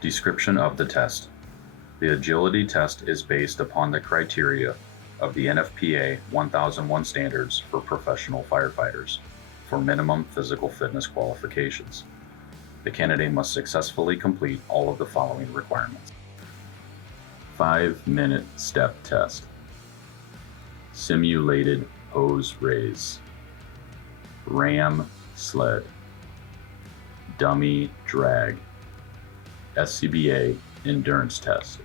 Description of the test. The agility test is based upon the criteria of the NFPA 1001 standards for professional firefighters for minimum physical fitness qualifications. The candidate must successfully complete all of the following requirements. 5-minute step test. Simulated hose raise. Ram sled. Dummy drag. SCBA endurance test.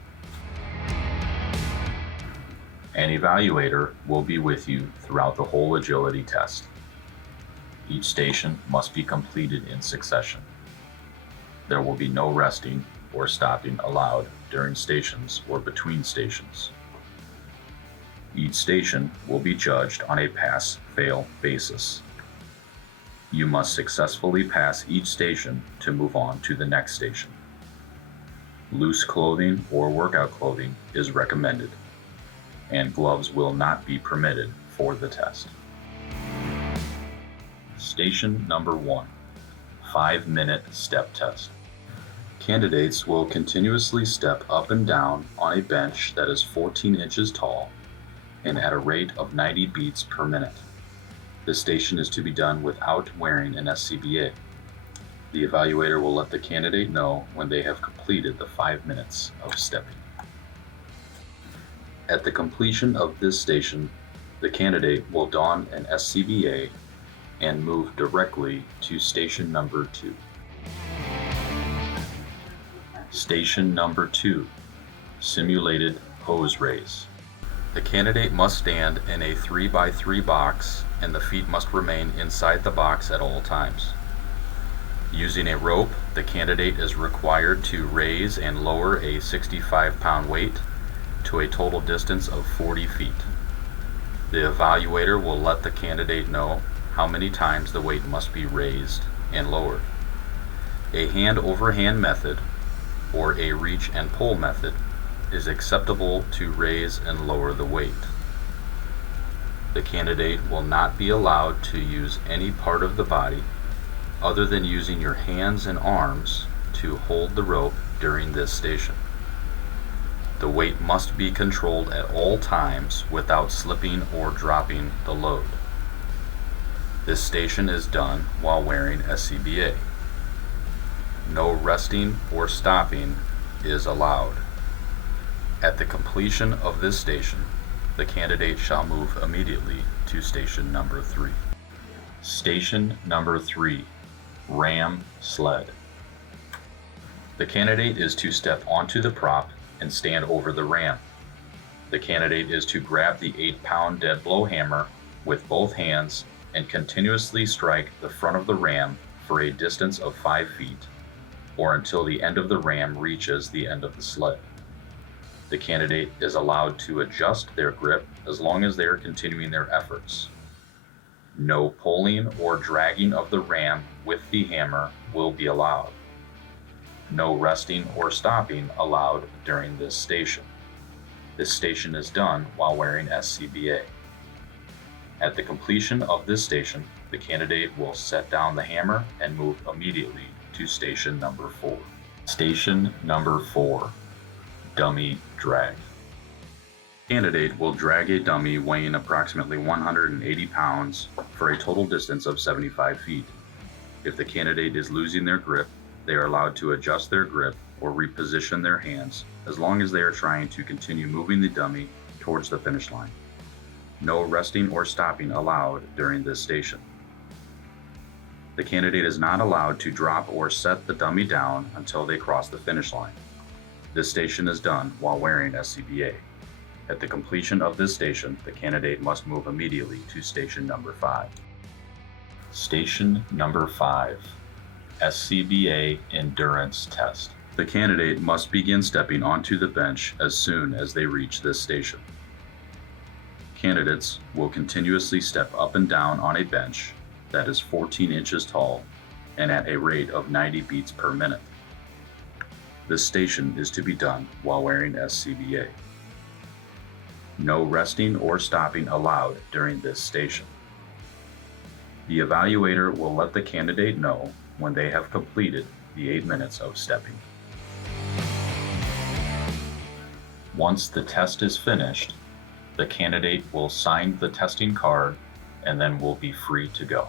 An evaluator will be with you throughout the whole agility test. Each station must be completed in succession. There will be no resting or stopping allowed during stations or between stations. Each station will be judged on a pass-fail basis. You must successfully pass each station to move on to the next station. Loose clothing or workout clothing is recommended, and gloves will not be permitted for the test. Station number 1, 5-minute step test. Candidates will continuously step up and down on a bench that is 14 inches tall and at a rate of 90 beats per minute. This station is to be done without wearing an SCBA. The evaluator will let the candidate know when they have completed the 5 minutes of stepping. At the completion of this station, the candidate will don an SCBA and move directly to station number 2. Station number 2, simulated hose raise. The candidate must stand in a 3x3 box and the feet must remain inside the box at all times. Using a rope, the candidate is required to raise and lower a 65-pound weight to a total distance of 40 feet. The evaluator will let the candidate know how many times the weight must be raised and lowered. A hand-over-hand method or a reach and pull method is acceptable to raise and lower the weight. The candidate will not be allowed to use any part of the body other than using your hands and arms to hold the rope during this station. The weight must be controlled at all times without slipping or dropping the load. This station is done while wearing SCBA. No resting or stopping is allowed. At the completion of this station, the candidate shall move immediately to station number 3. Station number 3, ram sled. The candidate is to step onto the prop and stand over the ram. The candidate is to grab the 8-pound dead blow hammer with both hands and continuously strike the front of the ram for a distance of 5 feet or until the end of the ram reaches the end of the sled. The candidate is allowed to adjust their grip as long as they are continuing their efforts. No pulling or dragging of the ram with the hammer will be allowed. No resting or stopping allowed during this station. This station is done while wearing SCBA. At the completion of this station, the candidate will set down the hammer and move immediately to station number 4. Station number 4, dummy drag. Candidate will drag a dummy weighing approximately 180 pounds for a total distance of 75 feet. If the candidate is losing their grip, they are allowed to adjust their grip or reposition their hands as long as they are trying to continue moving the dummy towards the finish line. No resting or stopping allowed during this station. The candidate is not allowed to drop or set the dummy down until they cross the finish line. This station is done while wearing SCBA. At the completion of this station, the candidate must move immediately to station number 5. Station number 5, SCBA endurance test. The candidate must begin stepping onto the bench as soon as they reach this station. Candidates will continuously step up and down on a bench that is 14 inches tall and at a rate of 90 beats per minute. This station is to be done while wearing SCBA. No resting or stopping allowed during this station. The evaluator will let the candidate know when they have completed the 8 minutes of stepping. Once the test is finished, the candidate will sign the testing card and then will be free to go.